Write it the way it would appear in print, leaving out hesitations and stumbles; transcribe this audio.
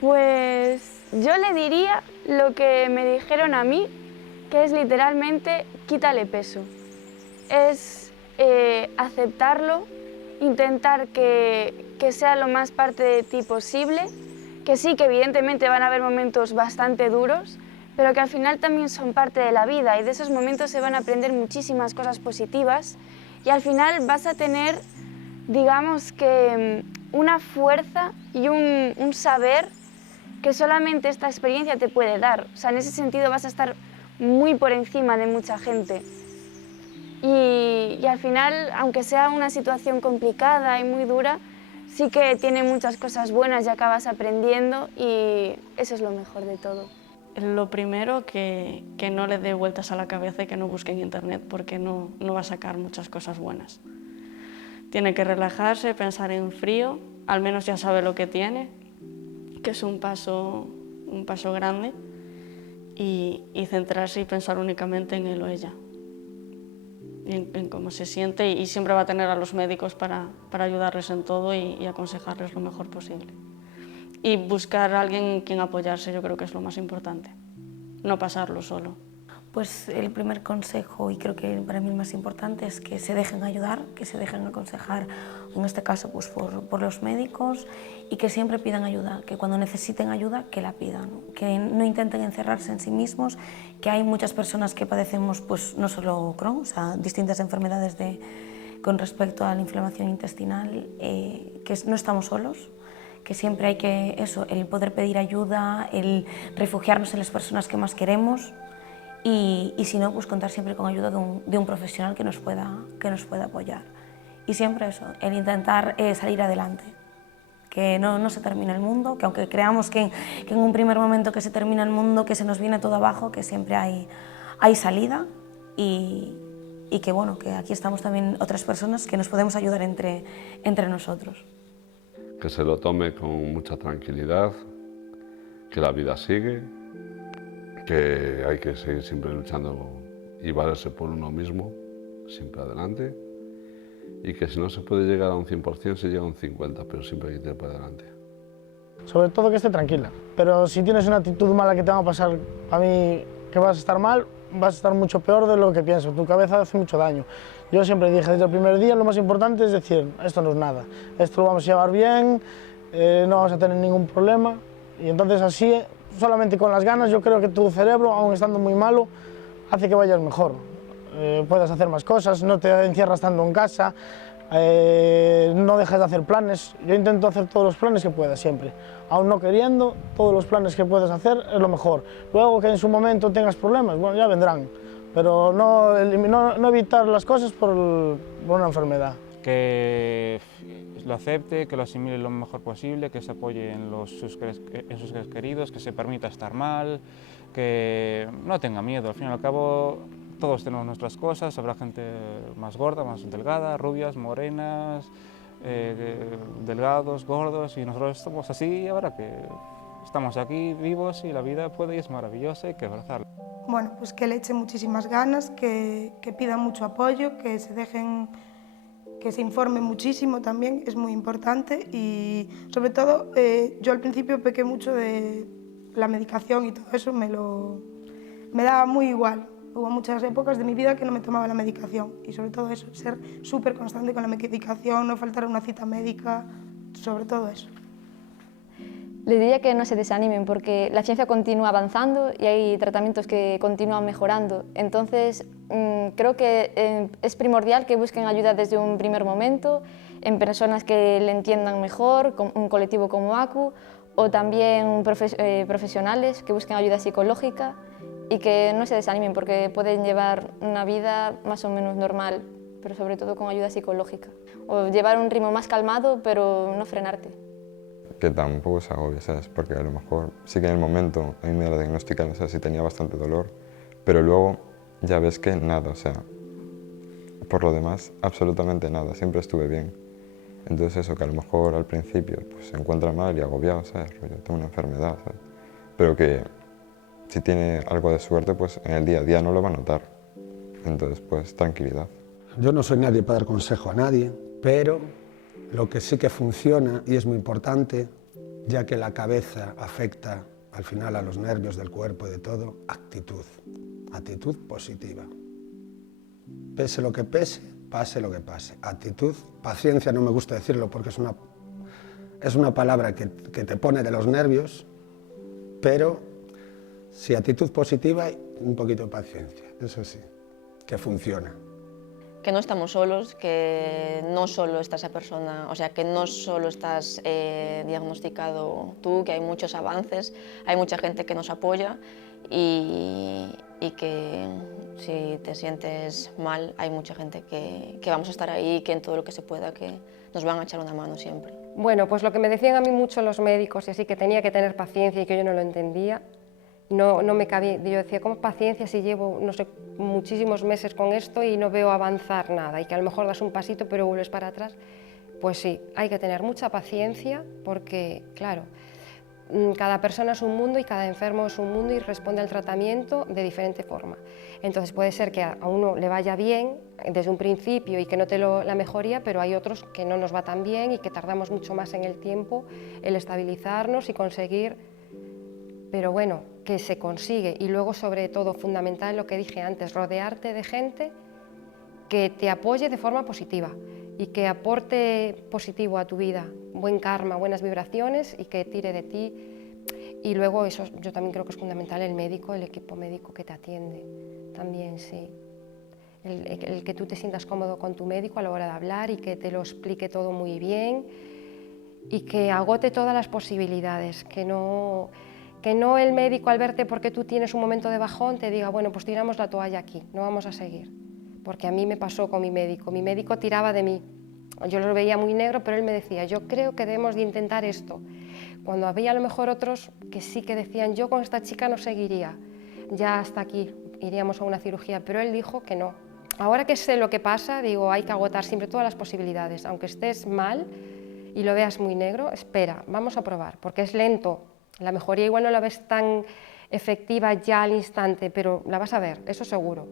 Pues yo le diría lo que me dijeron a mí, que es literalmente quítale peso. Es aceptarlo, intentar que sea lo más parte de ti posible, que sí, que evidentemente van a haber momentos bastante duros, pero que al final también son parte de la vida y de esos momentos se van a aprender muchísimas cosas positivas y al final vas a tener, digamos que, una fuerza y un saber que solamente esta experiencia te puede dar. O sea, en ese sentido vas a estar muy por encima de mucha gente. Y al final, aunque sea una situación complicada y muy dura, sí que tiene muchas cosas buenas y acabas aprendiendo y eso es lo mejor de todo. Lo primero, que no le dé vueltas a la cabeza y que no busque en internet porque no va a sacar muchas cosas buenas. Tiene que relajarse, pensar en frío, al menos ya sabe lo que tiene, que es un paso grande, y centrarse y pensar únicamente en él o ella, en cómo se siente, y siempre va a tener a los médicos para ayudarles en todo y aconsejarles lo mejor posible. Y buscar a alguien en quien apoyarse, yo creo que es lo más importante, no pasarlo solo. Pues el primer consejo, y creo que para mí el más importante, es que se dejen ayudar, que se dejen aconsejar, en este caso pues por los médicos, y que siempre pidan ayuda, que cuando necesiten ayuda que la pidan, que no intenten encerrarse en sí mismos, que hay muchas personas que padecemos pues no solo Crohn, o sea, distintas enfermedades con respecto a la inflamación intestinal, que no estamos solos, que siempre hay que el poder pedir ayuda, el refugiarnos en las personas que más queremos. Y si no, pues contar siempre con ayuda de un profesional que nos pueda apoyar. Y siempre eso, el intentar salir adelante, que no se termina el mundo, que aunque creamos que en un primer momento que se termina el mundo, que se nos viene todo abajo, que siempre hay salida y que bueno, que aquí estamos también otras personas que nos podemos ayudar entre nosotros. Que se lo tome con mucha tranquilidad, que la vida sigue, que hay que seguir siempre luchando y valerse por uno mismo, siempre adelante, y que si no se puede llegar a un 100%, se llega a un 50%, pero siempre hay que tirar para adelante. Sobre todo que esté tranquila, pero si tienes una actitud mala que te va a pasar, a mí que vas a estar mal, vas a estar mucho peor de lo que piensas, tu cabeza hace mucho daño. Yo siempre dije desde el primer día, lo más importante es decir, esto no es nada, esto lo vamos a llevar bien, no vamos a tener ningún problema, y entonces así, solamente con las ganas, yo creo que tu cerebro, aun estando muy malo, hace que vayas mejor, puedas hacer más cosas, no te encierras tanto en casa, no dejas de hacer planes. Yo intento hacer todos los planes que pueda siempre, aún no queriendo, todos los planes que puedes hacer es lo mejor. Luego que en su momento tengas problemas, bueno, ya vendrán, pero no evitar las cosas por una enfermedad. Que lo acepte, que lo asimile lo mejor posible, que se apoye en sus seres queridos, que se permita estar mal, que no tenga miedo. Al fin y al cabo, todos tenemos nuestras cosas, habrá gente más gorda, más delgada, rubias, morenas, delgados, gordos, y nosotros estamos así ahora que estamos aquí vivos y la vida puede y es maravillosa, y que abrazarla. Bueno, pues que le echen muchísimas ganas, que pidan mucho apoyo, que se informen muchísimo también, es muy importante, y sobre todo yo al principio pequé mucho de la medicación y todo eso, me daba muy igual. Hubo muchas épocas de mi vida que no me tomaba la medicación y sobre todo eso, ser súper constante con la medicación, no faltar a una cita médica, sobre todo eso. Les diría que no se desanimen porque la ciencia continúa avanzando y hay tratamientos que continúan mejorando. Entonces, creo que es primordial que busquen ayuda desde un primer momento, en personas que le entiendan mejor, un colectivo como ACU, o también profesionales que busquen ayuda psicológica y que no se desanimen porque pueden llevar una vida más o menos normal, pero sobre todo con ayuda psicológica. O llevar un ritmo más calmado, pero no frenarte. Que tampoco se agobie, ¿sabes? Porque a lo mejor sí que en el momento a mí me la diagnosticaron, o sea, sí tenía bastante dolor, pero luego ya ves que nada, o sea, por lo demás, absolutamente nada, siempre estuve bien. Entonces eso, que a lo mejor al principio pues, se encuentra mal y agobiado, ¿sabes? Yo tengo una enfermedad, ¿sabes? Pero que si tiene algo de suerte, pues en el día a día no lo va a notar. Entonces, pues tranquilidad. Yo no soy nadie para dar consejo a nadie, pero lo que sí que funciona y es muy importante ya que la cabeza afecta al final a los nervios del cuerpo y de todo, actitud positiva. Pese lo que pese, pase lo que pase. Actitud, paciencia no me gusta decirlo porque es una palabra que te pone de los nervios, pero sí, actitud positiva y un poquito de paciencia, eso sí, que funciona. Que no estamos solos, que no solo está esa persona, o sea, que no solo estás diagnosticado tú, que hay muchos avances, hay mucha gente que nos apoya y que si te sientes mal, hay mucha gente que vamos a estar ahí, que en todo lo que se pueda, que nos van a echar una mano siempre. Bueno, pues lo que me decían a mí mucho los médicos y así, que tenía que tener paciencia y que yo no lo entendía, no me cabía. Yo decía, ¿cómo paciencia si llevo, no sé, muchísimos meses con esto y no veo avanzar nada? Y que a lo mejor das un pasito pero vuelves para atrás. Pues sí, hay que tener mucha paciencia porque, claro, cada persona es un mundo y cada enfermo es un mundo y responde al tratamiento de diferente forma. Entonces puede ser que a uno le vaya bien desde un principio y que note la mejoría, pero hay otros que no nos va tan bien y que tardamos mucho más en el tiempo el estabilizarnos y conseguir, pero bueno, que se consigue. Y luego, sobre todo, fundamental lo que dije antes, rodearte de gente que te apoye de forma positiva y que aporte positivo a tu vida, buen karma, buenas vibraciones y que tire de ti. Y luego eso yo también creo que es fundamental, el médico, el equipo médico que te atiende, también sí. El que tú te sientas cómodo con tu médico a la hora de hablar y que te lo explique todo muy bien y que agote todas las posibilidades, que no el médico al verte porque tú tienes un momento de bajón te diga, bueno, pues tiramos la toalla aquí, no vamos a seguir. Porque a mí me pasó con mi médico tiraba de mí. Yo lo veía muy negro, pero él me decía, yo creo que debemos de intentar esto. Cuando había a lo mejor otros que sí que decían, yo con esta chica no seguiría, ya hasta aquí, iríamos a una cirugía, pero él dijo que no. Ahora que sé lo que pasa, digo, hay que agotar siempre todas las posibilidades, aunque estés mal y lo veas muy negro, espera, vamos a probar, porque es lento, la mejoría igual no la ves tan efectiva ya al instante, pero la vas a ver, eso seguro.